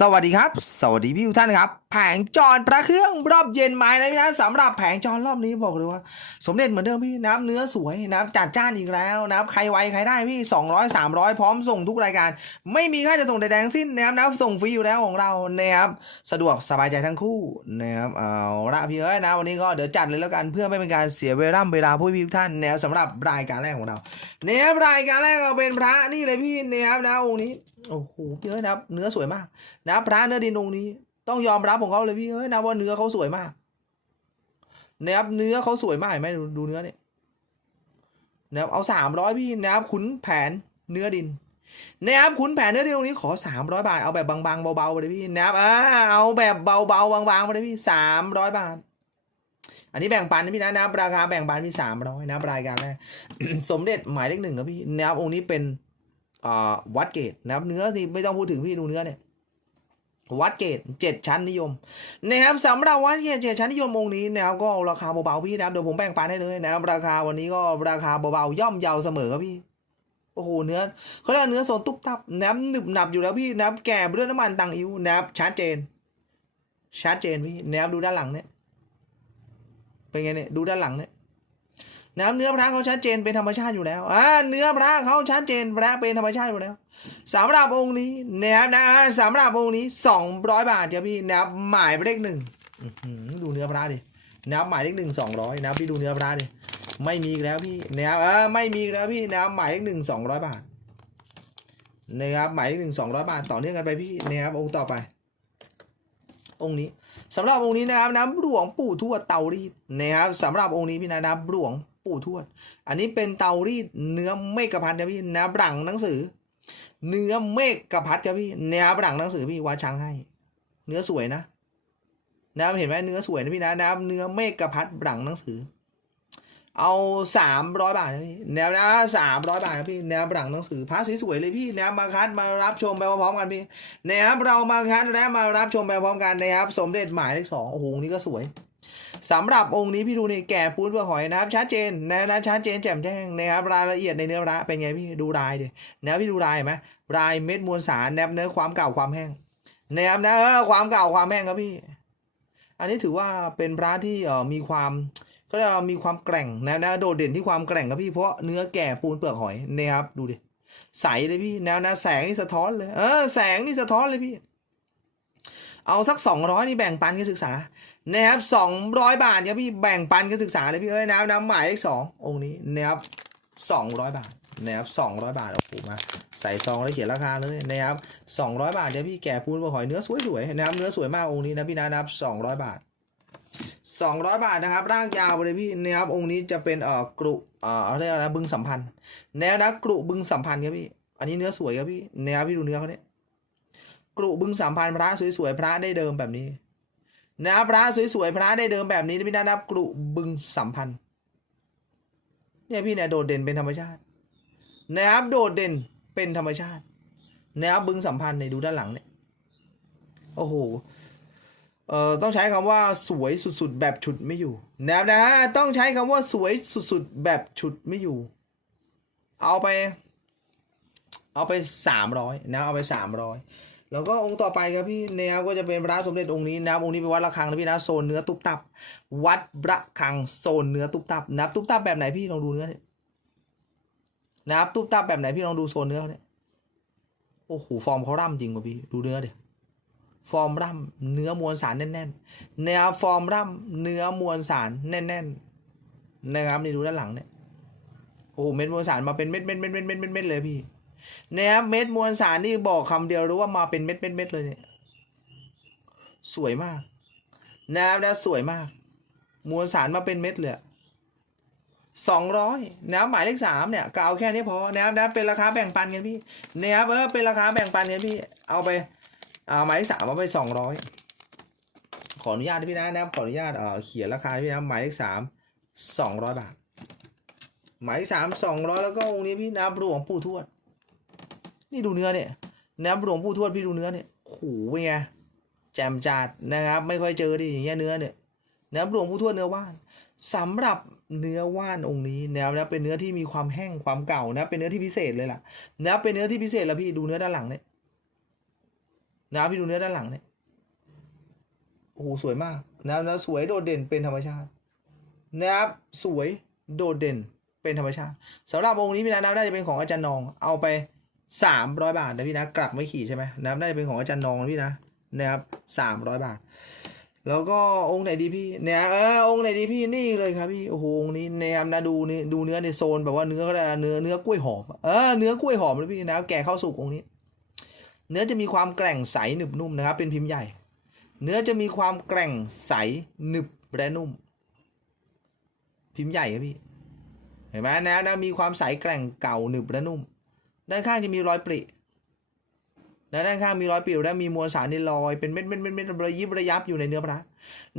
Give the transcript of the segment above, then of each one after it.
สวัสดีครับ สวัสดีพี่ทุกท่านครับ แผงจรพระเครื่องรอบเย็นไม้นะพี่นะสำหรับแผงจรรอบนี้บอกเลยว่า สมเด็จเหมือนเดิมพี่น้ำเนื้อสวยน้ำจัดจ้านอีกแล้วน้ำใครไวใครได้พี่ 200 300 พร้อมส่งทุกรายการ ไม่มีค่าจะส่งใดๆทั้งสิ้นนะครับน้ำส่งฟรีอยู่แล้วของเรานะครับสะดวกสบายใจทั้งคู่นะครับเอาละพี่เอ้ยนะวันนี้ก็เดี๋ยวจัดเลยแล้วกันเพื่อไม่เป็นการเสียเวลาเวลาผู้พี่ทุกท่านนะครับสำหรับรายการแรกของเราเนี่ยรายการแรกเราเป็นพระนี่เลยพี่เนี่ยครับนะองค์นี้โอ้โหพี่เอ้ยนะครับเนื้อสวยมากนะพระเนื้อดินองค์นี้ ต้องยอมรับของเขาเลยพี่เอ้ยนะว่าเนื้อเขาสวยมากนะครับเนื้อเขาสวยมากเห็นไหมดูดูเนื้อเนี่ยนะครับเอาสามร้อยพี่นะครับขุนแผนเนื้อดินนะครับขุนแผนเนื้อดินตรงนี้ขอสามร้อยบาทเอาแบบบางๆเบาๆไปเลยพี่นะครับอ่าเอาแบบเบาๆบางๆไปเลยพี่สามร้อยบาท อันนี้แบ่งปันนะพี่นะนะราคาแบ่งปันพี่สามร้อยนะรายการแรกสมเด็จหมายเลขหนึ่งครับพี่นะครับองค์นี้เป็นอ่าวัดเกตนะครับเนื้อนี่ไม่ต้องพูดถึงพี่ดูเนื้อเนี่ย วัดเกตเจ็ดชั้นนิยมนะครับสำหรับวัดเกตเจ็ดชั้นนิยมองค์นี้นะครับก็ราคาเบาๆพี่นะครับเดี๋ยวผมแบ่งปันให้เลยนะครับราคาวันนี้ก็ราคาเบาๆย่อมเยาเสมอครับพี่โอ้โหเนื้อเขาเรียกเนื้อโซนตุ๊บตับน้ำหนึบหนับอยู่แล้วพี่นะครับแก่ไปด้วยน้ำมันตังอิ้วนะครับชัดเจนชัดเจนพี่นะครับดูด้านหลังเนี่ยเป็นไงเนี่ยดูด้านหลังเนี่ยน้ำเนื้อพระเขาชัดเจนเป็นธรรมชาติอยู่แล้วอ่าเนื้อพระเขาชัดเจนพระเป็นธรรมชาติอยู่แล้ว สำหรับองค์นี้นะครับนะสำหรับองค์นี้สองร้อยบาทครับพี่นะครับหมายเลขหนึ่งดูเนื้อพระดินะครับหมายเลขหนึ่งสองร้อยนะครับพี่ดูเนื้อพระดิไม่มีแล้วพี่นะครับเออไม่มีแล้วพี่นะครับหมายเลขหนึ่งสองร้อยบาทนะครับหมายเลขหนึ่งสองร้อยบาทต่อเนื่องกันไปพี่นะครับองค์ต่อไป องค์นี้สำหรับองค์นี้นะครับน้ำหลวงปู่ทวดเตารีดนะครับสำหรับองค์นี้พี่นะน้ำหลวงปู่ทวด อันนี้เป็นเตารีดเนื้อเมฆพันธ์ครับพี่นะหลังหนังสือ เนื้อเมฆกระพัดครับพี่เนื้อหลังหนังสือพี่วัดช้างให้ เนื้อสวยนะนะเห็นไหมเนื้อสวยนะพี่นะนะเนื้อเมฆกระพัดหลังหนังสือ เอาสามร้อยบาทนะพี่แนวนะสามร้อยบาทครับพี่แนวหลังหนังสือพระสวยๆเลยพี่แนวมาคัดมารับชมไปพร้อมกันพี่นะครับเรามาคัดและมารับชมไปพร้อมกันนะครับ สมเด็จหมายเลขสองโอ้โหนี้ก็สวย สำหรับองค์นี้พี่ดูนี่แก่ปูนเปลือกหอยนะครับชัดเจนนะนะชัดเจนแจ่มแจ้งนะครับรายละเอียดในเนื้อระเป็นไงพี่ดูลายดินะพี่ดูลายไหมรายเม็ดมวลสารแนบเนื้อความเก่าความแห้งนะครับนะเออความเก่าความแห้งครับพี่ อันนี้ถือว่าเป็นพระที่เอ่อมีความก็เรียกว่ามีความแกร่งนะนะโดดเด่นที่ความแกร่งครับพี่เพราะเนื้อแก่ปูนเปลือกหอยนะครับดูดิใสเลยพี่แนวนะแสงนี่สะท้อนเลย เออ แสงนี่สะท้อนเลยพี่ เอาสักสองร้อยนี่แบ่งปันกันศึกษา นะครับสองร้อยบาทครับพี่แบ่งปันกันศึกษาเลยพี่เอ้ยนะน้ำหมายเลขสององค์นี้นะครับสองร้อยบาทนะครับสองร้อยบาทโอ้โหมาใส่ซองแล้วเขียนราคาเลยนะครับสองร้อยบาทเดี๋ยวพี่แก่ปูนบะหอยเนื้อสวยๆนะครับเนื้อสวยมากองค์นี้นะพี่นะนะครับสองร้อยบาทสองร้อยบาทนะครับร่างยาวเลยพี่นะครับองค์นี้จะเป็นเอ่อกรุเอ่ออะไรยกอะไรนะบึงสัมพันธ์แนวนะกรุบึงสัมพันธ์ครับพี่อันนี้เนื้อสวยครับพี่นะครับพี่ดูเนื้อเขาเนี่ยกรุบึงสัมพันธ์พระสวยๆพระได้เดิมแบบนี้ นะพระสวยๆพระได้เดิมแบบนี้พี่นะนะครับกรุบึงสัมพันธ์เนี่ยพี่เนี่ยโดดเด่นเป็นธรรมชาตินะครับโดดเด่นเป็นธรรมชาตินะครับบึงสัมพันธ์ในดูด้านหลังเนี่ยโอ้โหเอ่อต้องใช้คำว่าสวยสุดๆ แบบฉุดไม่อยู่นะครับนะฮะต้องใช้คำว่าสวยสุดๆ แบบฉุดไม่อยู่ เอาไป เอาไปสามร้อยนะเอาไปสามร้อย แล้วก็องค์ต่อไปครับพี่นะครับก็จะเป็นพระสมเด็จองค์นี้นะครับองค์นี้เป็นวัดระฆังนะพี่นะโซนเนื้อตุบตับ วัดระฆังโซนเนื้อตุบตับนะครับตุบตับแบบไหนพี่ลองดูเนื้อเนี่ยนะครับตุบตับแบบไหนพี่ลองดูโซนเนื้อเนี่ยโอ้โหฟอร์มเขาร่ำจริงว่ะพี่ดูเนื้อเดี๋ยฟอร์มร่ำเนื้อมวลสารแน่นๆนะครับฟอร์มร่ำเนื้อมวลสารแน่นๆนะครับนี่ดูด้านหลังเนี่ยโอ้โหเม็ดมวลสารมาเป็นเม็ดเม็ดเม็ดเม็ดเม็ดเม็ดเลยพี่ นะครับเม็ดมวลสารนี่บอกคำเดียวรู้ว่ามาเป็นเม็ดเม็ดเม็ดเลยเนี่ยสวยมาก นะครับนะสวยมาก มวลสารมาเป็นเม็ดเลยสองร้อยนะครับหมายเลขสามเนี่ยก็เอาแค่นี้พอนะครับนะเป็นราคาแบ่งปันกันพี่นะครับเออเป็นราคาแบ่งปันกันพี่ เอาไปเอาหมายเลขสามเอาไปสองร้อยขออนุญาตนะพี่นะนะครับขออนุญาตเอ่อเขียนราคาพี่นะหมายเลขสามสองร้อยบาทหมายเลขสามสองร้อยแล้วก็องค์นี้พี่นะครับหลวงปู่ทวด นี่ดูเนื้อเนี่ยนะครับหลวงปู่ทวดพี่ดูเนื้อเนี่ยโอ้โหเป็นไงแจ่มจัดนะครับ ไม่ค่อยเจอดิอย่างเงี้ยเนื้อเนี่ยนะครับหลวงปู่ทวดเนื้อว่านสำหรับเนื้อว่านองค์นี้แนวนะเป็นเนื้อที่มีความแห้งความเก่านะ เป็นเนื้อที่พิเศษเลยล่ะนะเป็นเนื้อที่พิเศษแล้วพี่ดูเนื้อด้านหลังเนี่ยนะพี่ดูเนื้อด้านหลังเนี่ยโอ้โหสวยมากนะครับแล้วสวยโดดเด่นเป็นธรรมชาติ นะครับสวยโดดเด่นเป็นธรรมชาติสำหรับองค์นี้พี่นะนะครับน่าจะเป็นของอาจารย์นองเอาไป สามร้อยบาทนะพี่นะ กลับไม่ขี่ใช่ไหมนะครับน่าจะเป็นของอาจารย์นองพี่นะนะครับสามร้อยบาท แล้วก็องค์ไหนดีพี่เนี่ยเออองค์ไหนดีพี่นี่เลยครับพี่โอ้โหองค์นี้แนมนะดูนี่ดูเนื้อในโซนแบบว่าเนื้อก็ได้เนื้อเนื้อกล้วยหอมเออเนื้อกล้วยหอมเลยพี่นะแก่เข้าสุกองค์นี้ เนื้อจะมีความแกร่งใสหนึบนุ่มนะครับ เป็นพิมพ์ใหญ่ เนื้อจะมีความแกร่งใสหนึบและนุ่ม พิมพ์ใหญ่ครับพี่เห็นไหมนวนะมีความใสแกร่งเก่าหนึบและนุ่ม ด้านข้างจะมีรอยปริ และด้านข้างมีรอยปริและมีมวลสารในลอยเป็นเม็ดเม็ดเม็ดเม็ดระยิบระยับอยู่ในเนื้อพระ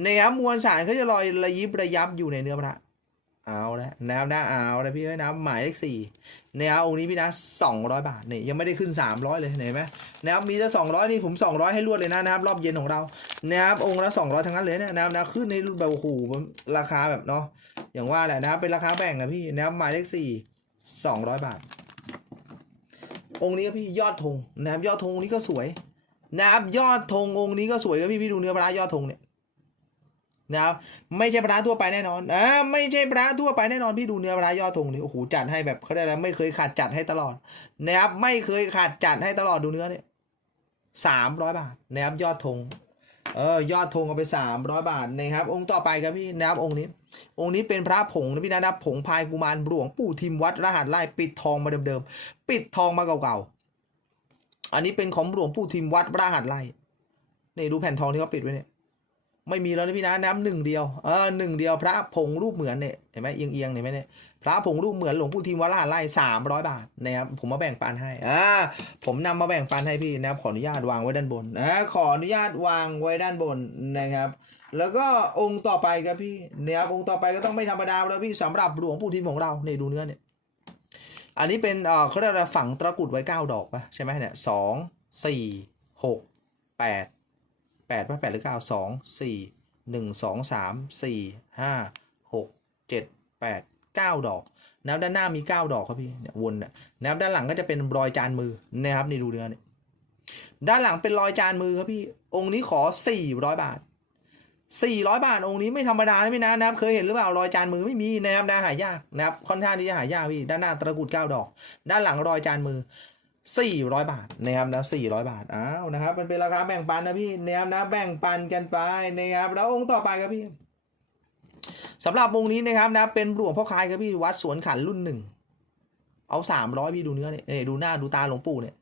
นะครับมวลสารเขาจะลอยระยิบระยับอยู่ในเนื้อพระเอาละแนวหน้าเอาละพี่เอ้ยนะหมายเลขสี่แนวองค์นี้พี่นะสองร้อยบาทนี่ยังไม่ได้ขึ้นสามร้อยเลยเห็นไหมนะครับมีแต่สองร้อยนี่ผมสองร้อยให้รวดเลยนะนะครับรอบเย็นของเรานะครับองค์ละสองร้อยทั้งนั้นเลยเนี่ยนะครับนะขึ้นในรูปแบบโอ้โหราคาแบบเนาะอย่างว่าแหละนะครับเป็นราคาแบ่งอะพี่นะครับหมายเลขสี่สองร้อยบาท องค์นี้ก็พี่ยอดธงนะครับยอดธงองค์นี้ก็สวยนะครับยอดธงองค์นี้ก็สวยครับพี่พี่ดูเนื้อปลายอดธงเนี่ยนะครับไม่ใช่ปลาทั่วไปแน่นอนอ่าไม่ใช่ปลาทั่วไปแน่นอนพี่ดูเนื้อปลายอดธงนี่โอ้โหจัดให้แบบเขาได้แล้วไม่เคยขาดจัดให้ตลอดนะครับไม่เคยขาดจัดให้ตลอดดูเนื้อเนี่ยสามร้อยบาทนะครับยอดธง เออยอดธงเอาไปสามร้อยบาทนะครับ องค์ต่อไปครับพี่นะครับองค์นี้ องค์นี้เป็นพระผงนะพี่นะนะผงพายกุมารหลวงปู่ทิมวัดรหัสไล่ปิดทองมาเดิมๆปิดทองมาเก่าๆอันนี้เป็นของหลวงปู่ทิมวัดรหัสไล่นี่ดูแผ่นทองที่เขาปิดไว้เนี่ย ไม่มีแล้วนะพี่นะน้ำหนึ่งเดียวเออหนึ่งเดียวพระผงรูปเหมือนเนี่ยเห็นไหมเอียงเอียงๆเห็นไหมเนี่ยพระผงรูปเหมือนหลวงปู่ทิมวรหัสไล่สามร้อยบาทนะครับผมมาแบ่งปันให้อ่าผมนำมาแบ่งปันให้พี่นะครับขออนุญาตวางไว้ด้านบนอ่าขออนุญาตวางไว้ด้านบนนะครับ แล้วก็องค์ต่อไปครับพี่นี่ยครับองค์ต่อไปก็ต้องไม่ธรรมดาแล้วพี่สำหรับหลวงปู่ทิมของเราเนี่ยดูเนื้อเนี่ยอันนี้เป็นเออเขาเรียกอะไรฝังตะกรุดไว้เก้าดอกปะใช่ไหมเนี่ยสองสี่หกแปด แปดป่ะแปดหรือเก้าสองสี่หนึ่งสองสามสี่ห้าหกเจ็ดแปดเก้าดอกนะครับด้านหน้ามีเก้าดอกครับพี่เนี่ยวนเนี่ยนะครับด้านหลังก็จะเป็นรอยจานมือนะครับนี่ดูเนื้อเนี่ยด้านหลังเป็นรอยจานมือครับพี่องค์นี้ขอสี่ร้อยบาทสี่ร้อยบาทองค์นี้ไม่ธรรมดานะพี่นะนะครับ เคยเห็นหรือเปล่ารอยจานมือไม่มีนะครับนะหายากนะครับค่อนข้างที่จะหายากพี่ด้านหน้าตะกรุดเก้าดอก ด้านหลังรอยจานมือ สี่ร้อยบาทนะครับนะสี่ร้อยบาทอ้าวนะครับ มันเป็นราคาแบ่งปันนะพี่นะครับนะแบ่งปันกันไปนะครับแล้วองค์ต่อไปครับพี่สำหรับองค์นี้นะครับนะเป็นหลวงพ่อคายครับพี่วัดสวนขันรุ่นหนึ่งเอาสามร้อยพี่ดูเนื้อเนี่ยดูหน้าดูตาหลวงปู่เนี่ย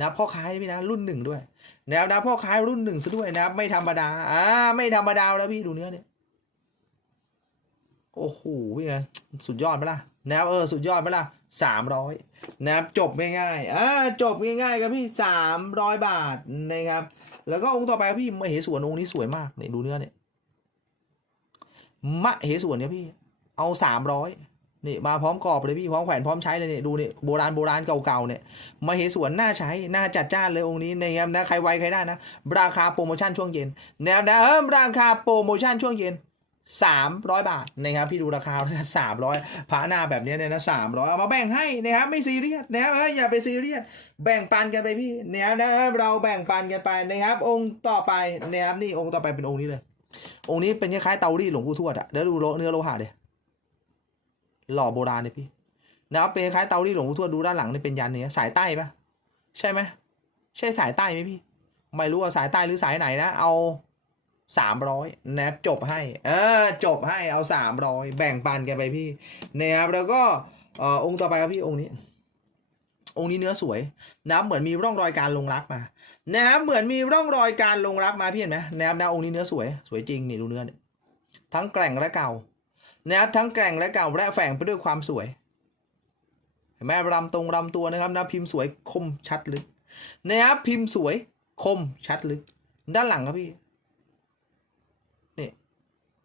นะพ่อคายพี่นะรุ่นหนึ่งด้วยนะครับนะพ่อค้ายรุ่นหนึ่งซะด้วยนะครับไม่ธรรมดาอ่าไม่ธรรมดาแล้วพี่ดูเนื้อเนี่ยโอ้โหพี่ไงสุดยอดไหมล่ะนะครับเออสุดยอดไหมล่ะ สามร้อยนะครับจบง่ายๆอ่าจบง่ายๆครับพี่สามร้อยบาทนะครับ แล้วก็องค์ต่อไปครับพี่มเหสวนองค์นี้สวยมากเนี่ยดูเนื้อเนี่ยมเหสวนเนี่ยพี่ เอาสามร้อยนี่มาพร้อมกรอบเลยพี่พร้อมแขวนพร้อมใช้เลยเนี่ยดูเนี่ยโบราณโบราณเก่าๆเนี่ยมาเหสวนน่าใช้น่าจัดจ้านเลยองค์นี้นะครับนะใครไวใครได้นะ ราคาโปรโมชั่นช่วงเย็นนะครับนะเออราคาโปรโมชั่นช่วงเย็น สามร้อยบาทนะครับพี่ดูราคาสามร้อยพระหน้าแบบนี้เนี่ยนะสามร้อยเอามาแบ่งให้นะครับไม่ซีเรียสนะครับอย่าไปซีเรียสแบ่งปันกันไปพี่นะครับนะเราแบ่งปันกันไปนะครับ องค์ต่อไปนะครับนี่องค์ต่อไปเป็นองค์นี้เลย องค์นี้เป็นคล้ายๆเตารีดหลวงปู่ทวดอะแล้วดูโลเนื้อโลหะเดี๋ยหล่อโบราณเลยพี่นะครับเป็นคล้ายเตารีดหลวงปู่ทวดดูด้านหลังนี่เป็นยันเนี่ยสายใต้ปะใช่ไหมใช่สายใต้ไหมพี่ ไม่รู้ว่าสายใต้หรือสายไหนนะเอา สามร้อยนะครับจบให้เออจบให้เอาสามร้อยแบ่งปันกันไปพี่นะครับแล้วก็เอ่อองค์ต่อไปครับพี่องค์นี้ องค์นี้เนื้อสวยนะครับเหมือนมีร่องรอยการลงรักมานะครับเหมือนมีร่องรอยการลงรักมาพี่เห็นไหมนะครับนะองค์นี้เนื้อสวย สวยจริงนี่ดูเนื้อเนี่ยทั้งแกร่งและเก่านะครับทั้งแกร่งและเก่าและแฝงไปด้วยความสวยเห็นไหมรำตรงรำตัวนะครับนะพิมพ์สวยคมชัดลึกนะครับพิมพ์สวยคมชัดลึก ด้านหลังครับพี่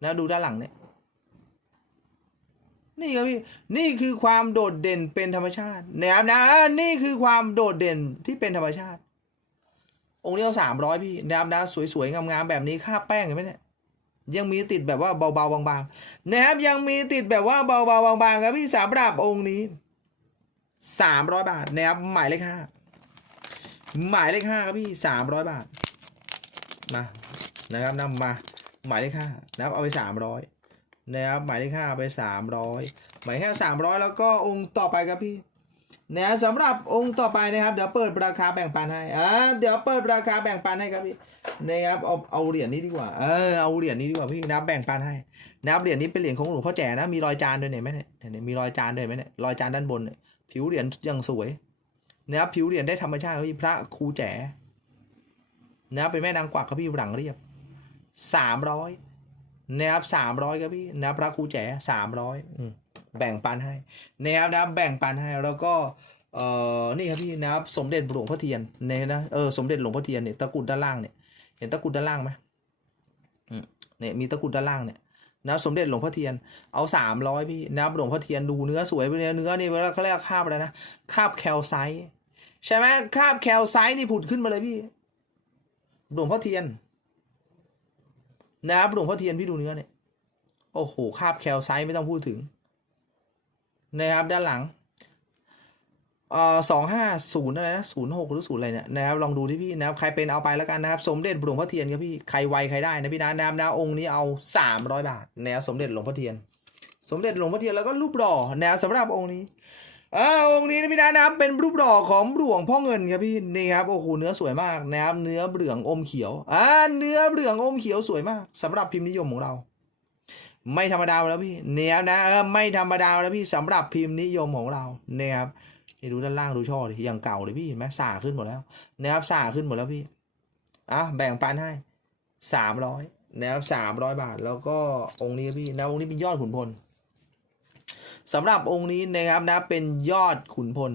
นะดูด้านหลังเนี่ย นี่ครับพี่นี่คือความโดดเด่นเป็นธรรมชาตินะครับนะนี่คือความโดดเด่นที่เป็นธรรมชาติ องค์นี้เอาสามร้อยพี่นะครับนะสวยๆงามๆแบบนี้ค่าแป้งเห็นไหมเนี่ยยังมีติดแบบว่าเบาๆบางๆนะครับ ยังมีติดแบบว่าเบาๆบางๆครับพี่สำหรับองค์นี้สามร้อยบาทนะครับหมายเลขห้าหมายเลขห้าครับพี่สามร้อยบาทมานะครับนำมา หมายเลขห้านะครับเอาไปสามร้อยนะครับหมายเลขห้าไปสามร้อยหมายเลขห้าสามร้อยแล้วก็องค์ต่อไปครับพี่นะสำหรับองค์ต่อไปนะครับเดี๋ยวเปิดราคาแบ่งปันให้อ่าเดี๋ยวเปิดราคาแบ่งปันให้ครับพี่นะครับเอาเอาเหรียญนี้ดีกว่าเออเอาเหรียญนี้ดีกว่าพี่นะครับแบ่งปันให้นะครับเหรียญนี้เป็นเหรียญของหลวงพ่อแจ๋นะมีรอยจานด้วยเนี่ยเห็นไหมเนี่ยเนี่ยมีรอยจานด้วยไหมเนี่ยรอยจานด้านบนเนี่ยผิวเหรียญยังสวยนะครับผิวเหรียญได้ธรรมชาติครับพี่พระครูแจ๋นะครับเป็นแม่นางกวักครับพี่หลังเรียบ สามร้อยนะครับสามร้อยครับพี่นะพระครูแจ๋สามร้อยแบ่งปันให้นะครับนะบแบ่งปันให้แล้วก็เอ่อนี่ครับพี่นะครับสมเด็จหลวงพ่อเทียนเนี่ยนะเออสมเด็จหลวงพ่อเทียนเนี่ยตะกุดด้านล่างเนี่ยเห็นตะกุดด้านล่างไหมอืมเนี่ยมีตะกุดด้านล่างเนี่ยนะสมเด็จหลวงพ่อเทียนเอาสามร้อยพี่นะครับหลวงพ่อเทียนดูเนื้อสวยไปเนื้อเนื้อนี่เวลาเขาเรียกคาบอะไรนะคาบแคลไซใช่ไหมคาบแคลไซนี่ผุดขึ้นมาเลยพี่หลวงพ่อเทียน นะครับหลวงพ่อเทียนพี่ดูเนื้อเนี่ย โอ้โหคาบแคลไซต์ไม่ต้องพูดถึง นะครับ ด้านหลังเอ่อสองห้าศูนย์อะไรนะศูนย์หกหรือศูนย์อะไรเนี่ยนะครับลองดูที่พี่นะครับใครเป็นเอาไปแล้วกันนะครับ สมเด็จหลวงพ่อเทียนครับพี่ใครไวใครได้นะพี่นะนะครับนะองค์นี้เอาสามร้อยบาทนะครับสมเด็จหลวงพ่อเทียน สมเด็จหลวงพ่อเทียนแล้วก็รูปหล่อนะครับสำหรับองค์นี้ อ่าองค์นี้นะพี่นะนะครับเป็นรูปดอกของหลวงพ่อเงินครับพี่นี่ครับโอ้โหเนื้อสวยมากนะครับเนื้อเหลืองอมเขียวอ่าเนื้อเหลืองอมเขียวสวยมากสำหรับพิมพ์นิยมของเรา ไม่ธรรมดาแล้วพี่เนี่ยนะเออไม่ธรรมดาแล้วพี่สำหรับพิมพ์นิยมของเราเนี่ยครับนี่ดูด้านล่างดูช่อดิอย่างเก่าเลยพี่เห็นไหมสาขึ้นหมดแล้วนะครับสาขึ้นหมดแล้วพี่อะแบ่งปันให้สามร้อยนะครับสามร้อยบาท แล้วก็องค์นี้พี่นะองค์นี้เป็นยอดขุนพล สำหรับองค์นี้นะครับนะเป็นยอดขุนพล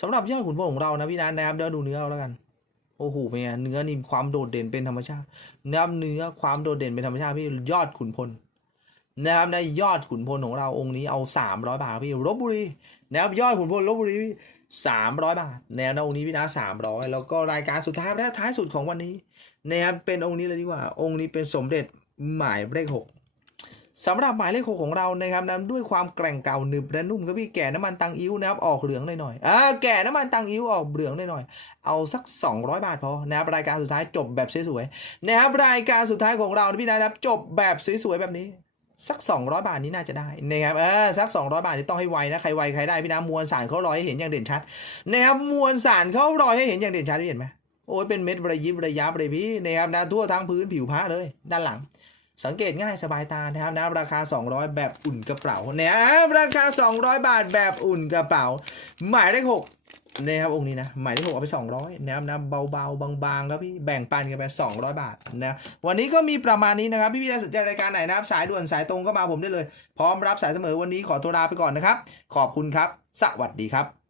สำหรับยอดขุนพลของเรานะพี่นัทนะครับเดี๋ยวดูเนื้อเอาแล้วกันโอ้โหเป็นไงเนื้อนี่ความโดดเด่นเป็นธรรมชาตินะครับเนื้อความโดดเด่นเป็นธรรมชาติพี่ยอดขุนพลนะครับในยอดขุนพลของเราองค์นี้เอาสามร้อยบาทพี่ลบบุรีนะครับยอดขุนพลลบบุรีสามร้อยบาทแนวนะองค์นี้พี่นะสามร้อยแล้วก็รายการสุดท้ายและท้ายสุดของวันนี้นะครับเป็นองค์นี้เลยดีกว่า องค์นี้เป็นสมเด็จหมายเลขหก สำหรับหมายเลขหกของเรานะครับนั้นด้วยความแกร่งเก่าหนึบและนุ่มครับพี่แก่น้ำมันตังอิ้วนะครับออกเหลืองหน่อยๆอ่าแก่น้ำมันตังอิ้วออกเหลืองหน่อยๆเอาสัก 200 บาทพอนะครับรายการสุดท้ายจบแบบสวยๆนะครับรายการสุดท้ายของเราพี่นะครับจบแบบสวยๆแบบนี้สัก 200 บาทนี้น่าจะได้นะครับเออสัก 200 บาทนี้ต้องให้ไวนะใครไวใครได้พี่นะมวลสารเขารอยให้เห็นอย่างเด่นชัดนะครับมวลสารเขารอยให้เห็นอย่างเด่นชัดเห็นไหมโอ้ยเป็นเม็ดระยิบระยับเลยพี่นะครับนะทั่วทั้งพื้นผิวผ้าเลย ด้านหลัง สังเกตง่ายสบายตานะครับนะราคา 200 แบบอุ่นกระเป๋าเนะครับราคา 200 บาทแบบอุ่นกระเป๋า หมายเลขหกนะครับองค์นี้นะหมายเลขหกเอาไป 200นะครับนะเบาๆบางๆครับพี่แบ่งปันกันไป 200 บาทนะวันนี้ก็มีประมาณนี้นะครับ พี่ๆถ้าสนใจรายการไหนนะครับสายด่วนสายตรงก็มาผมได้เลย พร้อมรับสายเสมอวันนี้ขอตัวลาไปก่อนนะครับ ขอบคุณครับ สวัสดีครับ